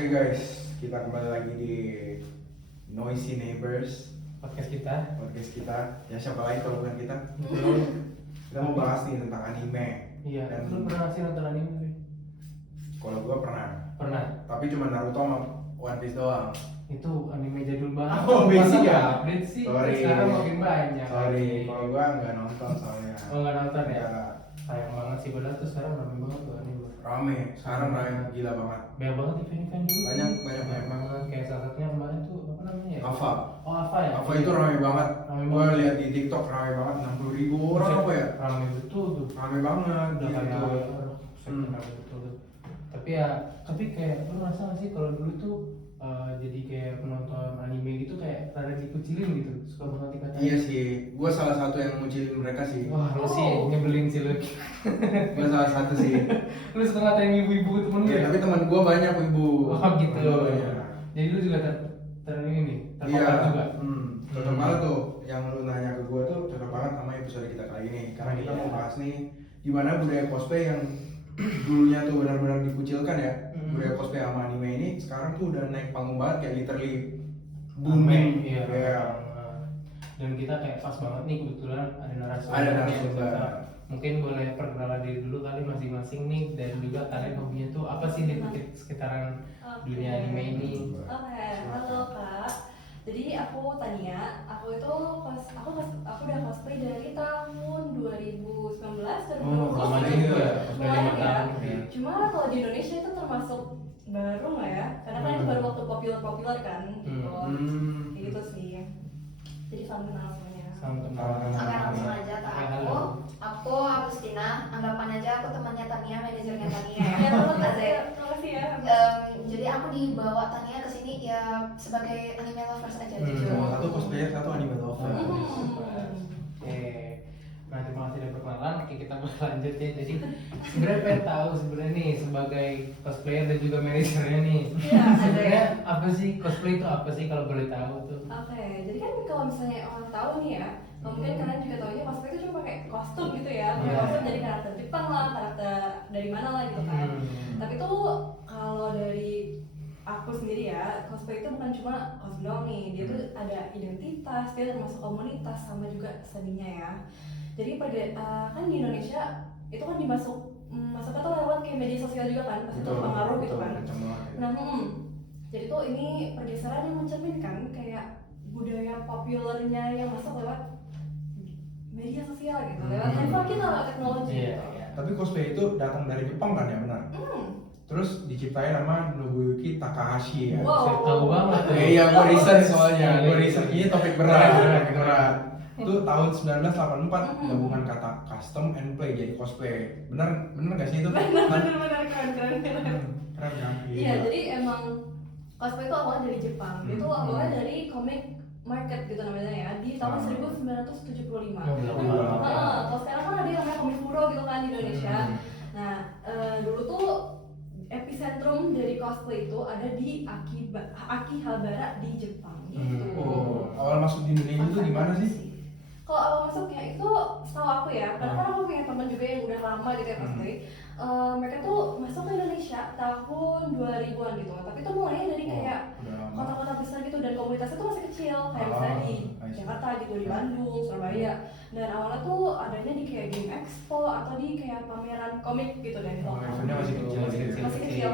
Oke guys, kita kembali lagi di Noisy Neighbors podcast kita. Ya siapa lagi kalau bukan kita? Kita mau bahas nih tentang anime. Iya. Dan Lu pernah sih nonton anime? Wi? kalau gua pernah, Pernah. tapi cuma Naruto sama One Piece doang. Itu anime jadul banget. Oh, basic ya? Update sih. Sorry. Sekarang makin banyak. Sorry, kalau gua nggak nonton soalnya. Oh, nggak nonton ya? Nggak. Sayang banget sih, padahal tuh sekarang rame banget tuh anime. Rame, sekarang rame gila banget. Banyak banget event-event juga. Banyak banget. Kayak salah satunya kemarin tuh apa namanya ya? Ava. Oh, Ava ya. Apa itu rame banget? Rame Gua banget. lihat di TikTok rame banget 60.000 orang apa ya? Rame betul tuh. Rame banget Udah gitu. kayak rame betul tuh. Tapi kayak lu ngerasa gak sih kalau dulu tuh jadi kayak penonton anime gitu kayak rada dikucilin gitu, suka banget dikatain. Iya sih, gua salah satu yang ngucilin mereka sih. Wah, lu sih nyebelin sih lu. Gua salah satu sih. Lu suka ngatain ibu-ibu temen lu Ya, ya? tapi teman gua banyak ibu. Wah, gitu. Temen gua banyak. Jadi lu juga ini nih, Iya, terpapar juga. cocok banget tuh. Yang lu nanya ke gua tuh cocok banget sama episode kita kali ini. Karena kita Iya. mau bahas nih gimana budaya cosplay yang dulunya tuh benar-benar dikucilkan ya. Budaya cosplay sama anime ini sekarang tuh udah naik panggung banget, kayak literally booming. Iya. Iya. Dan kita kayak pas banget nih kebetulan ada narasumber. Ada yang narasumber. cerita. Mungkin boleh perkenalan diri dulu kali masing-masing nih, dan juga kalian hobinya tuh apa sih di sekitaran dunia anime ini. Oke, halo Kak. Jadi aku Tania. Aku udah cosplay dari tahun 2019 dan Oh, lama juga ya, cosplay 5 tahun ya. Cuma kalau di Indonesia itu termasuk baru nggak ya? Karena kan itu baru waktu populer kan, gitu. Kayak gitu sih. Jadi salam kenal semuanya. Salam kenal. Oke, langsung aja ke Oke, aku. halo. Aku Agustina, anggapan aja aku temannya Tania, manajernya Tania. Ya, terima Asik. kasih. Terima kasih ya. Jadi aku dibawa Tania ke sini ya sebagai anime lovers aja Hmm. jujur. Satu cosplayer, satu anime lover. Oke, nah terima kasih udah perkenalan. Oke, kita berlanjut ya. Jadi sebenarnya pengen tahu sebenarnya nih sebagai cosplayer dan juga manajernya nih. Iya, Sebenarnya apa sih cosplay itu apa sih kalau boleh tahu tuh? Oke, jadi kan kalau misalnya orang tahu nih ya, mungkin kalian juga tahunya cosplay itu cuma pakai kostum gitu ya, pakai Iya. kostum dari karakter Jepang lah, karakter dari mana lah gitu kan. Tapi tuh kalau dari aku sendiri ya, cosplay itu bukan cuma kostum doang nih, dia tuh ada identitas, dia termasuk komunitas sama juga seninya ya. Jadi kan di Indonesia itu kan masuknya tuh lewat kayak media sosial juga kan, pasti itu pengaruh gitu kan. Nah, jadi tuh ini pergeseran yang mencerminkan kayak budaya populernya yang masuk lewat media sosial gitu, lewat handphone kita, lewat teknologi Iya, gitu. iya. Tapi cosplay itu datang dari Jepang kan ya, benar? Terus diciptain sama Nobuyuki Takahashi ya. Wow. Saya tahu banget tuh. Iya, gua research soalnya. Iya, Gua iya. research ini topik berat. Itu tahun 1984 gabungan kata custom and play jadi cosplay. Bener gak sih itu? Bener-bener keren. Keren kan? Iya, jadi emang cosplay itu awalnya dari Jepang. Itu awalnya dari comic market gitu namanya ya, di tahun 1975. Oh, lama banget. Kalau sekarang kan ada yang namanya Komifuro gitu kan di Indonesia. Nah, dulu tuh epicentrum dari cosplay itu ada di Akihabara di Jepang gitu. Oh, awal masuk di Indonesia itu gimana sih? Kalau awal masuknya itu setahu aku ya, karena kan aku punya teman juga yang udah lama gitu ya cosplay. Mereka tuh masuk ke Indonesia tahun 2000-an gitu. Tapi tuh mulainya dari kayak kota-kota besar gitu, dan komunitasnya tuh masih kecil, kayak misalnya di Jakarta gitu, di Bandung, Surabaya. Dan awalnya tuh adanya di kayak Game Expo atau di kayak pameran komik gitu dan eventnya masih kecil. Masih kecil,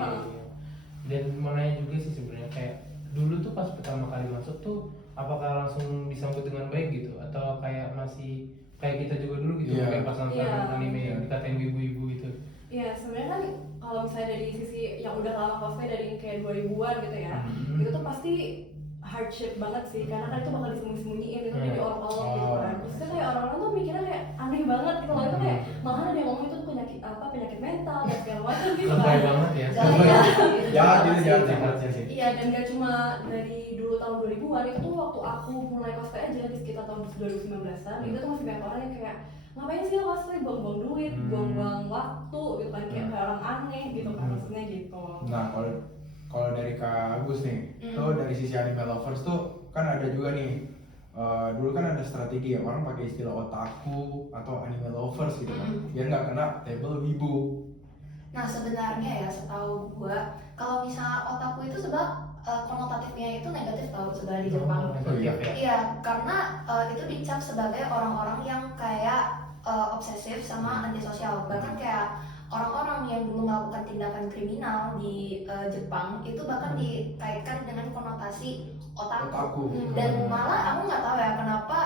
Dan mau nanya juga sih sebenarnya kayak dulu tuh pas pertama kali masuk tuh apakah langsung disambut dengan baik gitu atau kayak masih kayak kita juga dulu gitu, Iya. kayak pas nonton Iya. anime dikatain ibu-ibu itu. Iya, sebenarnya kan kalau misalnya dari sisi yang udah lama cosplay dari kayak 2000-an gitu ya, itu tuh pasti hardship banget sih, karena kan itu bakal disembunyi-sembunyiin, itu jadi olok-olok gitu kan. Maksudnya kayak orang-orang tuh mikirnya kayak aneh banget gitu loh, itu kayak malah ada yang ngomong itu tuh penyakit mental dan segala macam gitu Lebay kan. banget ya. Jahat itu Jahat jahat. sih. Iya, dan gak cuma dari dulu tahun 2000-an, itu tuh waktu aku mulai cosplay aja di sekitar tahun 2019-an, itu tuh masih banyak orang yang kayak ngapain sih lo cosplay, buang-buang duit, buang-buang waktu gitu kan, kayak orang aneh gitu kan, maksudnya gitu. Nah, kalau dari Kak Agus nih, tuh dari sisi anime lovers tuh kan ada juga nih. Dulu kan ada strategi ya, orang pakai istilah otaku atau anime lovers gitu kan, biar nggak kena label wibu. Nah sebenarnya ya setahu gua kalau misalnya otaku itu sebab konotatifnya itu negatif tau sebenarnya di Jepang. Negatif ya. Iya, karena itu dicap sebagai orang-orang yang kayak obsesif sama antisosial. Bahkan kayak orang-orang yang dulu melakukan tindakan kriminal di Jepang itu bahkan dikaitkan dengan konotasi otaku. Dan malah aku nggak tahu ya kenapa,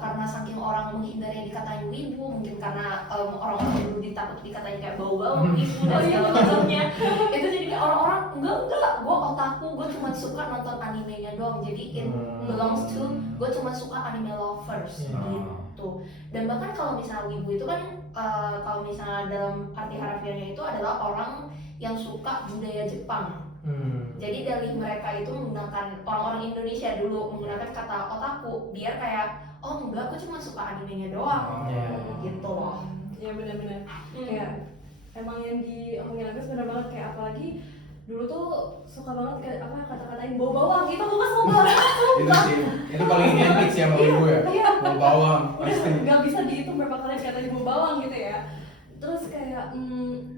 karena saking orang menghindari yang dikatain wibu, mungkin karena orang-orang dulu ditakut dikatain kayak bau-bau wibu dan segala macamnya. Itu jadi kayak orang-orang enggak, gue otaku, gue cuma suka nonton animenya doang. Jadi it belongs to gue cuma suka anime lovers gitu. Dan bahkan kalau misalnya wibu itu kan kalau misalnya dalam arti harafiahnya itu adalah orang yang suka budaya Jepang. Jadi dari mereka itu menggunakan, orang-orang Indonesia dulu menggunakan kata otaku biar kayak oh enggak, gue cuma suka animenya doang, gitu loh. Ya benar-benar. Kayak emang yang diomongin Agus benar banget, kayak apalagi dulu tuh suka banget kayak kata-katain bau bawang gitu, gue kesel banget. Itu sih, itu paling identik sih sama ibu ya. Bau bawang pasti. Gak bisa dihitung berapa kali dikatain bau bawang gitu ya. Terus kayak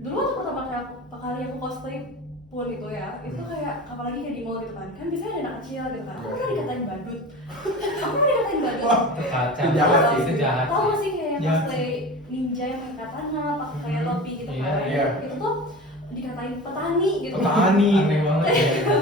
dulu waktu pertama kali aku cosplay pun itu ya, itu kayak apalagi kayak di mall gitu kan biasanya ada anak kecil gitu kan, aku pernah dikatain badut. Kacang, jahat sih. itu jahat Tahu sih. gak sih kayak cosplay ninja yang pakai katana, pakai kayak topi gitu kan. Iya. Itu tuh dikatain petani gitu. Petani. Aneh banget ya.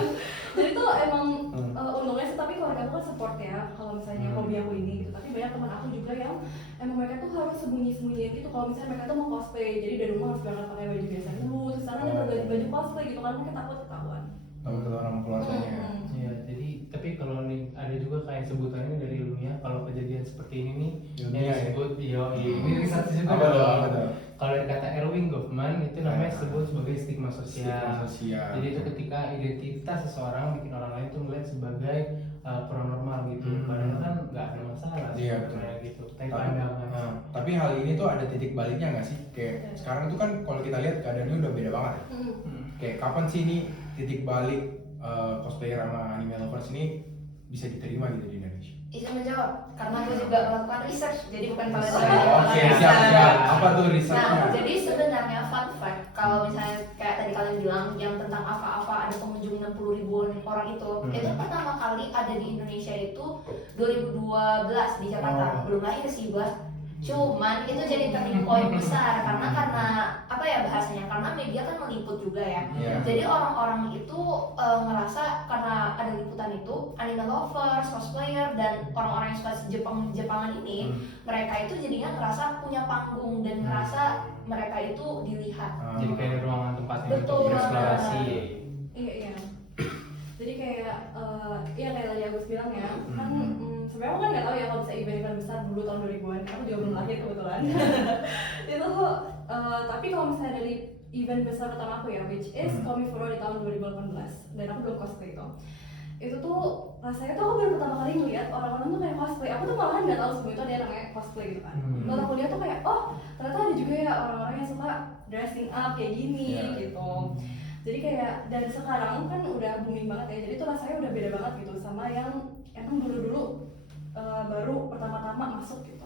Jadi tuh emang untungnya sih, tapi keluarga aku kan support ya kalau misalnya hobi aku ini gitu. Tapi banyak teman aku juga yang emang mereka tuh harus sembunyi-sembunyiin gitu kalau misalnya mereka tuh mau cosplay. Jadi dari rumah harus berangkat pakai baju biasa dulu, terus sana ada baju cosplay gitu kan, mungkin takut ketahuan. Takut sama keluarganya. Iya, jadi tapi kalau nih ada juga kayak sebutannya dari ilmiah, kalau kejadian seperti ini nih Ilmiah yang disebut ini riset juga Apa tuh? dong. Kalau dari kata Erwin Goffman itu namanya disebut sebagai stigma Stigma sosial. sosial. Jadi itu ketika identitas seseorang bikin orang lain tuh melihat sebagai paranormal gitu. Padahal kan nggak ada masalah Iya, sebenarnya betul. gitu. Tapi pandangan. Tapi hal ini tuh ada titik baliknya nggak sih? Kayak sekarang tuh kan kalau kita lihat keadaannya udah beda banget ya. Kayak kapan sih ini titik balik cosplayer sama anime lovers ini bisa diterima gitu di Indonesia? Izin menjawab, karena aku juga melakukan research, jadi bukan kalian Oke, siap. Apa tuh Nah, risetnya? jadi sebenarnya fun fact, kalau misalnya kayak tadi kalian bilang yang tentang apa-apa ada pengunjung 60 ribuan orang itu pertama kali ada di Indonesia itu 2012 di Jakarta. Belum lahir sih gua. Cuman itu jadi turning point besar karena apa ya bahasanya? Karena media kan meliput juga ya. Jadi orang-orang itu ngerasa karena ada liputan itu, anime lovers, cosplayer dan orang-orang yang suka Jepangan ini, mereka itu jadinya ngerasa punya panggung dan ngerasa mereka itu dilihat. Jadi kayak ruangan tempatnya untuk Betul. bereksplorasi. Iya. Jadi kayak kayak tadi Agus bilang ya, kan sebenarnya aku kan nggak tahu ya kalau bisa event-event besar dulu tahun 2000-an, aku juga belum lahir kebetulan. Itu tuh, tapi kalau misalnya dari event besar pertama aku ya, which is Komifuro di tahun 2018, dan aku belum cosplay itu tuh rasanya tuh aku baru pertama kali ngeliat orang-orang tuh kayak cosplay. Aku tuh malahan nggak tahu sebelum itu ada yang namanya cosplay gitu kan. Lalu aku lihat tuh kayak, oh ternyata ada juga ya orang-orang yang suka dressing up kayak gini gitu. Jadi kayak dari sekarang kan udah booming banget ya, jadi tuh rasanya udah beda banget gitu sama yang emang dulu-dulu baru pertama-tama masuk gitu.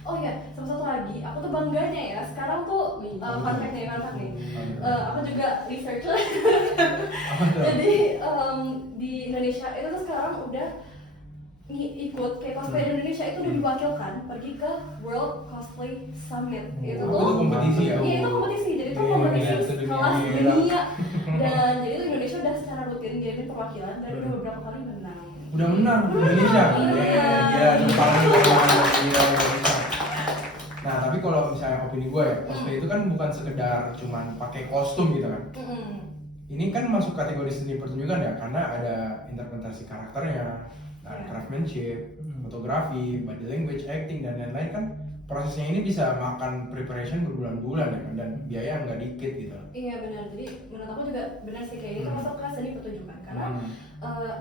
Oh iya, sama satu lagi, aku tuh bangganya ya, sekarang tuh fun fact nih, aku juga researcher. Jadi di Indonesia itu tuh sekarang udah ikut kayak cosplay di Indonesia itu udah diwakilkan pergi ke World Cosplay Summit. Itu tuh kompetisi ya? Iya, itu kompetisi, jadi itu kompetisi kelas dunia. Dan jadi itu Indonesia udah secara rutin diadain perwakilan dan udah beberapa kali menang. Udah menang Indonesia. Iya, Nah, tapi kalau misalnya opini gue ya, cosplay itu kan bukan sekedar cuman pakai kostum gitu kan. Ini kan masuk kategori seni pertunjukan ya, karena ada interpretasi karakternya, craftsmanship, fotografi, body language, acting dan lain-lain kan. Prosesnya ini bisa makan preparation berbulan-bulan ya kan, dan biaya nggak dikit gitu. Iya benar, jadi menurut aku juga benar sih kayak itu masuk ke seni pertunjukan karena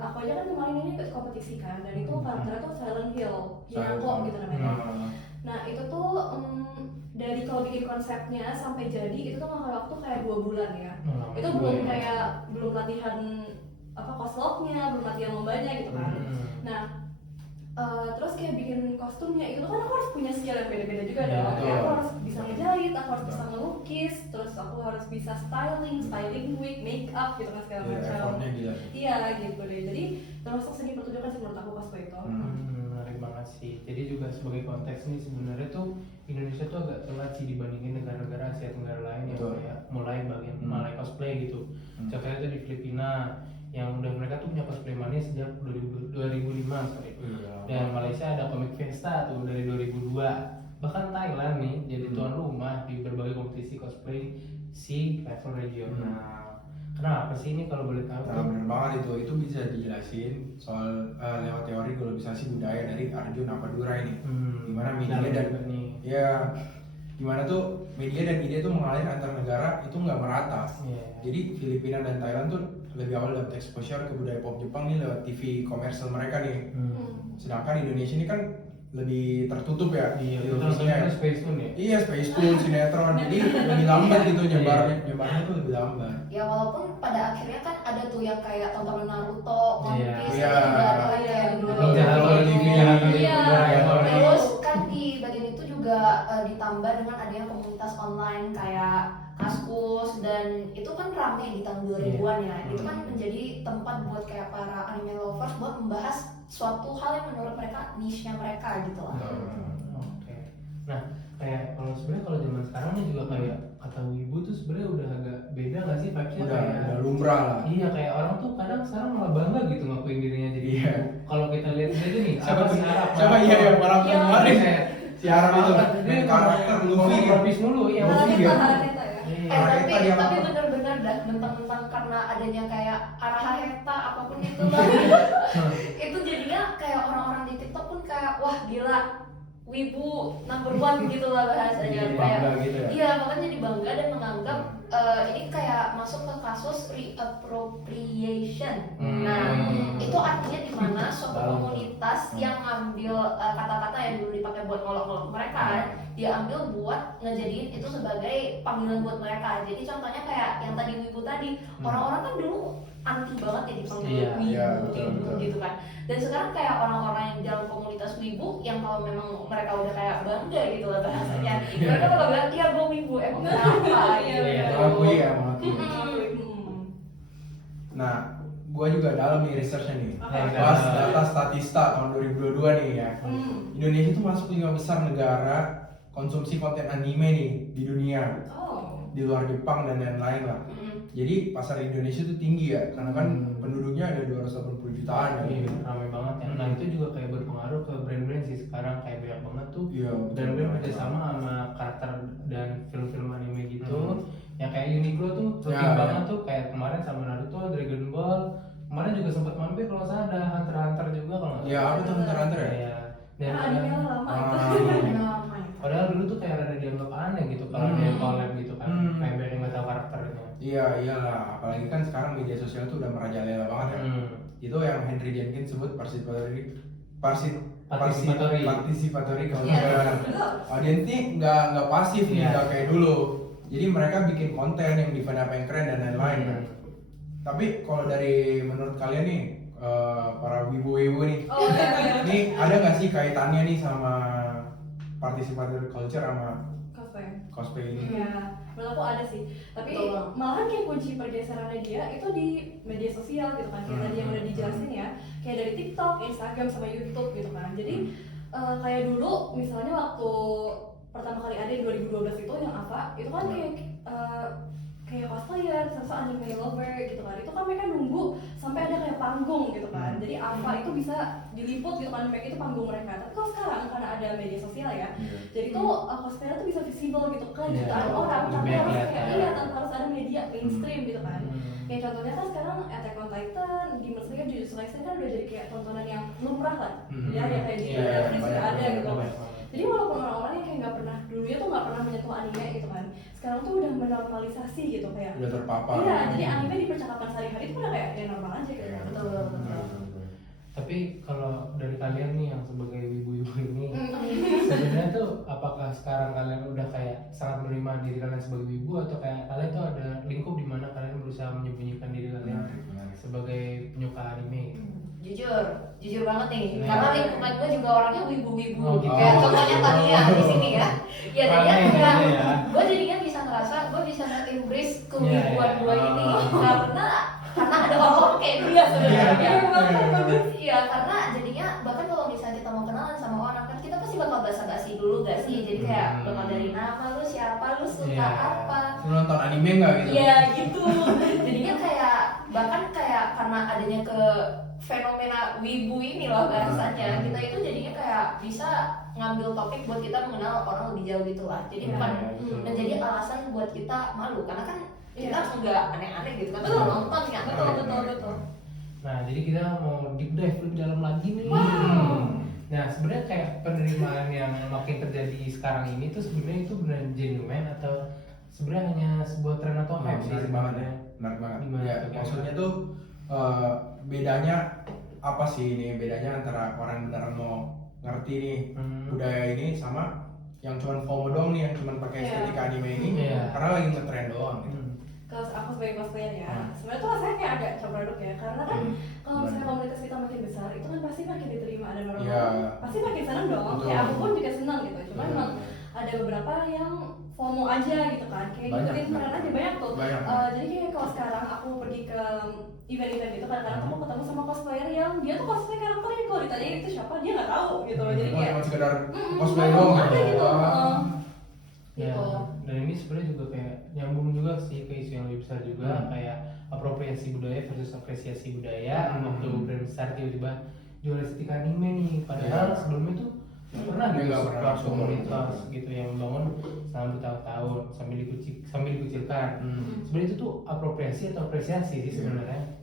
aku aja kan kemarin ini ikut kompetisi kan, dan itu karakternya tuh Silent Hill, Hinako gitu namanya. Nah itu tuh dari kalau bikin konsepnya sampai jadi itu tuh makan waktu kayak 2 bulan ya. Itu belum latihan apa coslocknya, belum latihan lombanya gitu kan. Nah Terus kayak bikin kostumnya itu kan aku harus punya skill yang beda-beda juga Iya, dong. betul. Kayak aku harus bisa ngejahit, aku harus bisa ngelukis, terus aku harus bisa styling wig, make up gitu kan segala Ya, macam. effortnya gila. Iya gitu deh. Jadi termasuk seni pertunjukan sih menurut aku cosplay itu. Menarik banget sih. Jadi juga sebagai konteks nih sebenarnya tuh Indonesia tuh agak telat sih dibandingin negara-negara Asia Tenggara lain yang Betul. kayak mulai cosplay gitu. Contohnya tuh di Filipina yang udah mereka tuh punya cosplay mania sejak 2005 sorry. Dan Malaysia ada Comic Festa tuh dari 2002. Bahkan Thailand nih jadi tuan rumah di berbagai kompetisi cosplay si level regional. Kenapa sih ini kalau boleh tahu? Nah, bener banget itu bisa dijelasin soal lewat teori globalisasi budaya dari Arjun Apadura ini. Gimana media dalam dan juga nih. ya gimana tuh media dan ide tuh mengalir antar negara itu nggak merata. Iya. Jadi Filipina dan Thailand tuh lebih awal dapat exposure ke budaya pop Jepang nih lewat TV komersial mereka nih. Sedangkan Indonesia ini kan lebih tertutup ya. Iya, itu televisinya. nontonnya Space Tune ya? Iya, Space Tune, sinetron, jadi lebih lambat gitu nyebarnya tuh lebih lambat. Ya walaupun pada akhirnya kan ada tuh yang kayak tontonan Naruto, One Iya. Piece, Iya. itu juga ada lagi kayak dulu. Ninja Hattori, Iya. Doraemon. Terus kan di bagian itu juga ditambah dengan adanya komunitas online kayak Kaskus, dan itu kan rame di tahun 2000-an ya. Itu kan menjadi tempat buat kayak para anime lovers buat membahas suatu hal yang menurut mereka niche-nya mereka gitu lah. Oke. Nah, kayak kalau zaman sekarang nih juga kayak kata wibu tuh sebenarnya udah agak beda nggak sih vibes-nya? Udah lumrah lah. Iya, kayak orang tuh kadang sekarang malah bangga gitu ngakuin dirinya jadi Iya. wibu. Kalau kita lihat aja nih, Siapa apa tuh? sih Arab? Siapa iya ya para Iya. kemarin Kayak si Arab itu dia main karakter Luffy gitu. One Piece mulu ya. Luffy Haraneta, ya. Haraneta ya. Iya. Haraneta dia Tapi apa? bener-bener dah mentang-mentang karena adanya kayak Araheta apapun itu lah. Itu jadinya kayak orang-orang di TikTok pun kayak wah gila wibu number one gitu lah bahasanya. Jadi Kayak bangga gitu ya. iya, makanya jadi bangga dan menganggap ini kayak masuk ke kasus reappropriation. Nah, itu artinya di mana suatu komunitas yang ngambil kata-kata yang dulu dipakai buat ngolok-ngolok mereka, dia ambil buat ngejadiin itu sebagai panggilan buat mereka. Jadi contohnya kayak yang tadi wibu tadi, orang-orang kan dulu anti banget ya dipanggil Iya, wibu, iya, betul. gitu kan. Dan sekarang kayak orang-orang yang dalam komunitas wibu yang kalau memang mereka udah kayak bangga gitu lah bahasanya, mereka bakal bilang iya gue wibu, emang kenapa gitu. Iya. Mengakui ya, mengakui. Hmm. Nah, gua juga dalam nih researchnya nih. Oke. Bahas data Statista tahun 2022 nih ya. Indonesia tuh masuk 5 besar negara konsumsi konten anime nih di dunia, Oh. di luar Jepang dan lain-lain lah. Jadi pasar Indonesia tuh tinggi ya, karena kan penduduknya ada 280 jutaan ya. Iya, ramai banget ya. Nah, itu juga kayak berpengaruh ke brand-brand sih sekarang kayak banyak banget tuh Iya, betul. brand-brand kerjasama sama karakter dan film-film anime gitu. Yang kayak Uniqlo tuh rutin Ya, banget ya. tuh kayak kemarin sama Naruto, Dragon Ball. Kemarin juga sempat mampir kalau nggak salah ada Hunter x Hunter juga kalau nggak Ya, apa tuh Hunter x Hunter ya? Iya. Dan Karena anime lama itu. padahal dulu tuh kayak rada dianggap aneh gitu kalau dia collab gitu kan. Kayak banyak yang nggak tahu karakternya. Iya, iyalah. Apalagi kan sekarang media sosial tuh udah merajalela banget ya. Itu yang Henry Jenkins sebut Participatory. participatory Iya. culture. Audiens nih nggak pasif nih, Iya. nggak kayak dulu. Jadi mereka bikin konten yang defend apa yang keren dan lain-lain kan. Tapi kalau dari menurut kalian nih para wibu-wibu nih, Oh iya. ini ada nggak sih kaitannya nih sama participatory culture sama Cosplay. cosplay ini? Iya, menurut aku ada sih. Tapi Betul. malahan kayak kunci pergeserannya dia itu di media sosial gitu kan. Kayak tadi yang udah dijelasin ya. Kayak dari TikTok, Instagram sama YouTube gitu kan. Jadi kayak dulu misalnya waktu pertama kali ada di 2012 itu yang apa? Itu kan kayak cosplayer, terus anime lover gitu kan. Itu kan mereka nunggu sampai ada kayak panggung gitu kan. Jadi apa itu bisa diliput gitu kan, mereka itu panggung mereka. Tapi kalau sekarang karena ada media sosial ya, jadi tuh cosplayer tuh bisa visible gitu kan, Iya. jutaan orang tanpa Lebih harus kelihatan. kayak tanpa harus ada media mainstream gitu kan. Kayak contohnya kan sekarang Attack on Titan, Demon Slayer, Jujutsu Kaisen kan udah jadi kayak tontonan yang lumrah kan. Ya kayak di Iya, Netflix juga ada gitu. banyak banget. Jadi walaupun orang-orang yang kayak nggak pernah dulunya tuh nggak pernah menyentuh anime gitu kan, sekarang tuh udah menormalisasi gitu kayak. Udah terpapar. Iya, jadi anime di percakapan sehari-hari itu udah kayak normal aja gitu. Iya. Betul, betul. Tapi kalau dari kalian nih yang sebagai wibu-wibu ini, sebenarnya tuh apakah sekarang kalian udah kayak sangat menerima diri kalian sebagai wibu atau kayak kalian tuh ada lingkup di mana kalian berusaha menyembunyikan diri kalian Menarik. sebagai penyuka anime gitu? jujur banget nih, Nah. karena lingkungan gue juga orangnya wibu-wibu, Oh, gitu. kayak contohnya Tania di sini ya, ya jadinya Rame kayak gitu ya. gue jadinya bisa ngerasa gue bisa nge-embrace Iya, kewibuan iya. gue ini, Oh. karena ada orang-orang kayak dia sebenarnya. Iya, iya. Iya, karena jadinya bahkan kalau misalnya kita mau kenalan sama orang kan kita pasti bakal basa-basi dulu gak sih, jadi kayak bakal dari nama lu siapa, lu suka Iya. apa. Lu nonton anime nggak gitu? Iya gitu. Jadinya kayak bahkan kayak karena adanya ke fenomena wibu ini loh bahasanya, kita itu jadinya kayak bisa ngambil topik buat kita mengenal orang lebih jauh gitu lah. Jadi Iya, bukan iya, betul. menjadi alasan buat kita malu karena kan kita Iya. nggak aneh-aneh gitu kan, Betul. nonton ya. Betul. Nah, jadi kita mau deep dive lebih dalam lagi nih. Wow. Nah, sebenarnya kayak penerimaan yang makin terjadi sekarang ini tuh sebenarnya itu benar genuine atau sebenarnya hanya sebuah tren atau hype sih Menarik banget ya, sebenarnya? menarik banget. Gimana Ya, tuh, maksudnya tuh bedanya apa sih ini? Bedanya antara orang yang beneran mau ngerti nih budaya ini sama yang cuman FOMO doang nih, yang cuman pakai Iya. estetika anime ini Iya. karena lagi ngetren doang gitu. Kalau aku sebagai cosplayer ya, sebenarnya tuh rasanya kayak agak campur aduk ya, karena kan kalau misalnya komunitas kita makin besar, itu kan pasti makin diterima dan orang Iya. pasti makin seneng dong. Betul. Kayak aku pun juga seneng gitu. Cuma Iya. emang ada beberapa yang FOMO aja gitu kan, kayak Banyak, ngikutin tren aja banyak tuh. Banyak. Jadi kayak kalau sekarang aku pergi ke event-event gitu, kadang-kadang aku ketemu sama cosplayer yang dia tuh cosplay karakternya, kalau ditanya itu siapa dia nggak tahu gitu. Jadi Oh, kayak cuma sekedar Mm-mm, cosplay cuma doang ada gitu. Ya, Gitu. dan ini sebenarnya juga kayak nyambung juga sih ke isu yang lebih besar juga, kayak apropriasi budaya versus apresiasi budaya. Waktu brand besar tiba-tiba jual estetika anime nih, padahal Iya. sebelumnya tuh nggak pernah Dia gitu nggak pernah sebuah langsung komunitas gitu yang membangun selama bertahun-tahun sambil dikucilkan. Sebenarnya itu tuh apropriasi atau apresiasi sih sebenarnya.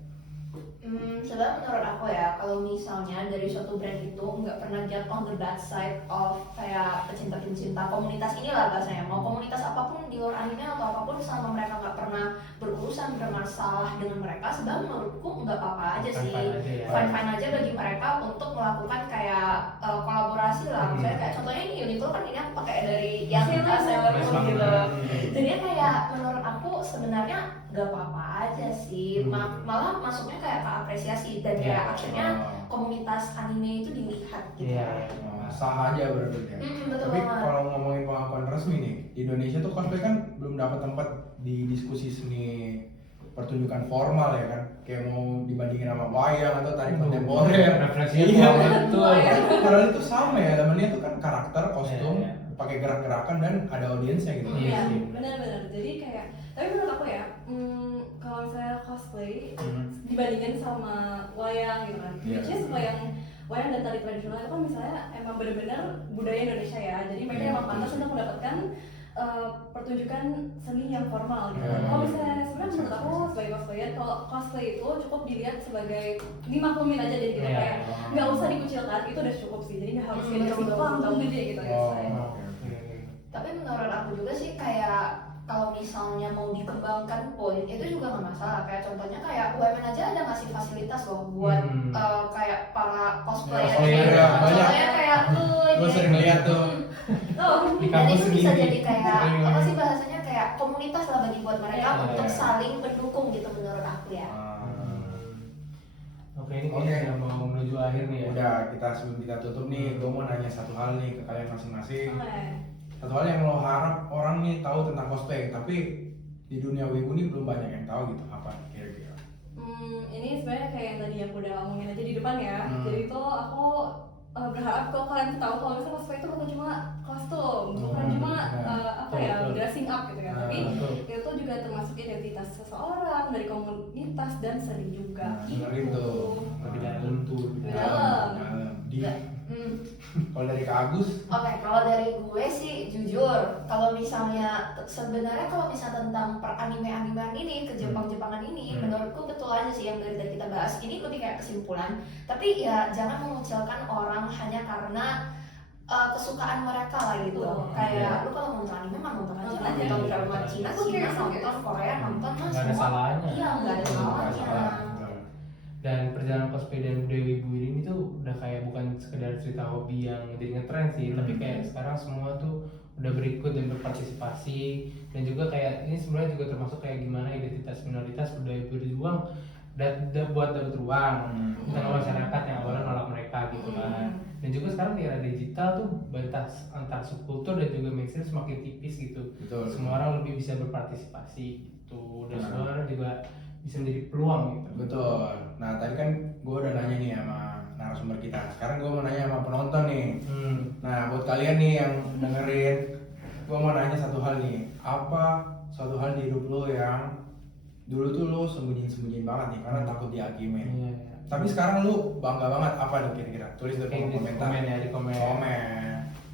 Sebenarnya menurut aku ya, kalau misalnya dari suatu brand itu nggak pernah get on the bad side of kayak pecinta-pecinta komunitas inilah bahasanya, mau komunitas apapun di luar anime atau apapun, selama mereka nggak pernah berurusan bermasalah dengan mereka, sebenarnya menurutku nggak apa-apa aja sih, Fine-fine aja ya. fine-fine aja bagi mereka untuk melakukan kayak kolaborasi lah. Misalnya kayak contohnya ini Uniqlo kan ini aku pakai dari yang Sailor Moon gitu. Jadinya kayak menurut aku sebenarnya gak apa-apa aja sih, malah masuknya kayak ke apresiasi dan kayak Iya. akhirnya komunitas anime itu dilihat gitu. Iya. Sah aja berarti ya. Betul Tapi banget. kalau ngomongin pengakuan resmi nih, di Indonesia tuh cosplay kan belum dapat tempat di diskusi seni pertunjukan formal ya kan, kayak mau dibandingin sama wayang atau tari kontemporer. Referensinya Iya, betul. padahal itu sama ya, temennya tuh kan karakter, kostum, Iya. pakai gerak-gerakan dan ada audiensnya gitu. Iya Iya, sih. benar-benar. Jadi kayak, tapi menurut aku ya, kalau misalnya cosplay dibandingin sama wayang gitu kan, Iya. which is wayang dan tari tradisional itu kan misalnya emang benar-benar budaya Indonesia ya. Jadi mereka Iya, emang pantas betul. untuk mendapatkan pertunjukan seni yang formal gitu. Iya. Kalau misalnya sebenarnya menurut aku sebagai cosplayer, kalau cosplay itu cukup dilihat sebagai dimaklumin aja deh gitu, Iya. kayak nggak usah dikucilkan, itu udah cukup sih. Jadi nggak harus kayak Betul, dikasih betul, panggung betul. gede gitu ya. Oh, saya. oke. Tapi menurut aku juga sih kayak kalau misalnya mau dikembangkan pun itu juga nggak masalah. Kayak contohnya kayak UMN aja ada ngasih fasilitas loh buat kayak para cosplayer. Cosplayer, ya, banyak. Contohnya kayak Gue sering lihat tuh. Oh, Di dan kampus itu bisa sendiri. jadi kayak Sering apa banget. sih bahasanya, kayak komunitas lah bagi buat mereka Iya, untuk iya. saling mendukung gitu menurut aku ya. Oke, ini Oke. kayaknya udah mau menuju akhir nih ya. Udah, sebelum kita tutup nih, gue mau nanya satu hal nih ke kalian masing-masing. oke. Satu hal yang lo harap orang nih tahu tentang cosplay, tapi di dunia wibu nih belum banyak yang tahu gitu. Apa kira-kira? Ini sebenarnya kayak yang tadi aku udah ngomongin aja di depan ya. Hmm. Jadi itu aku berharap kalau kalian tahu kalau misalnya cosplay itu bukan cuma kostum, bukan cuma apa ya, Betul. dressing up gitu kan. Tapi Betul. itu juga termasuk identitas seseorang, dari komunitas dan seni juga. Dengerin tuh. Lebih dalam tuh. Lebih dalam. Di, Hmm. kalau dari Kak Agus, Oke, kalau dari gue sih jujur, kalau misalnya sebenarnya kalau misalnya tentang per anime-animean ini, ke Jepang-Jepangan ini, menurutku betul aja sih yang dari kita bahas. Ini lebih kayak kesimpulan, tapi ya jangan mengucilkan orang hanya karena kesukaan mereka lah gitu. Betul. Kayak lu kalau nonton anime mah nonton aja, Nonton aja. nonton drama Cina, Who cares, who nonton cares? Korea, nonton mas Nggak ada semua. salahnya. Iya, nggak ada salahnya. Dan perjalanan cosplay dan budaya wibu ini tuh udah kayak bukan sekedar cerita hobi yang jadi ngetren sih, tapi kayak sekarang semua tuh udah berikut dan berpartisipasi, dan juga kayak ini sebenarnya juga termasuk kayak gimana identitas minoritas budaya berjuang buat dapat ruang di tengah Hmm. masyarakat yang awalnya nolak mereka gitu kan. Dan juga sekarang di era digital tuh batas antar subkultur dan juga mainstream semakin tipis gitu. Betul. Semua orang lebih bisa berpartisipasi gitu, dan Nah. semua orang juga bisa menjadi peluang gitu. Betul. Nah tadi kan gue udah nanya nih sama narasumber kita. Sekarang gue mau nanya sama penonton nih. Nah buat kalian nih yang dengerin, gue mau nanya satu hal nih. Apa suatu hal di hidup lo yang dulu tuh lo sembunyiin banget nih karena takut dihakimi. Iya. Tapi sekarang lu bangga banget apa tuh kira-kira? Tulis di kolom Oke, di komentar. komen ya, di komen. Komen.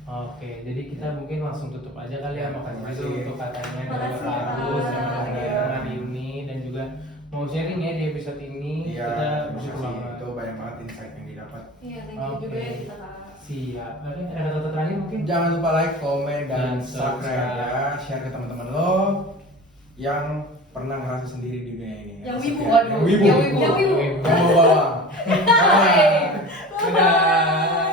Oke, jadi kita mungkin langsung tutup aja kali ya. Makasih Makasih. dulu untuk katanya dari Makasih, Bapak Kak. Agus yang udah Iya. datang hari ini dan juga mau sharing ya di episode ini. Iya, Kita terima bersyukur kasih. banget. Itu banyak banget insight yang didapat. Iya, thank you juga ya kita Kak. Siap. Ada kata-kata terakhir mungkin? Jangan lupa like, komen, dan Dan subscribe subscribe. ya. Share ke teman-teman lo yang pernah ngerasa sendiri di dunia ini. Yang Asik wibu. ya. Waduh, Yang wibu. yang wibu. Yang wibu. Yang bawa. Bye. Dadah.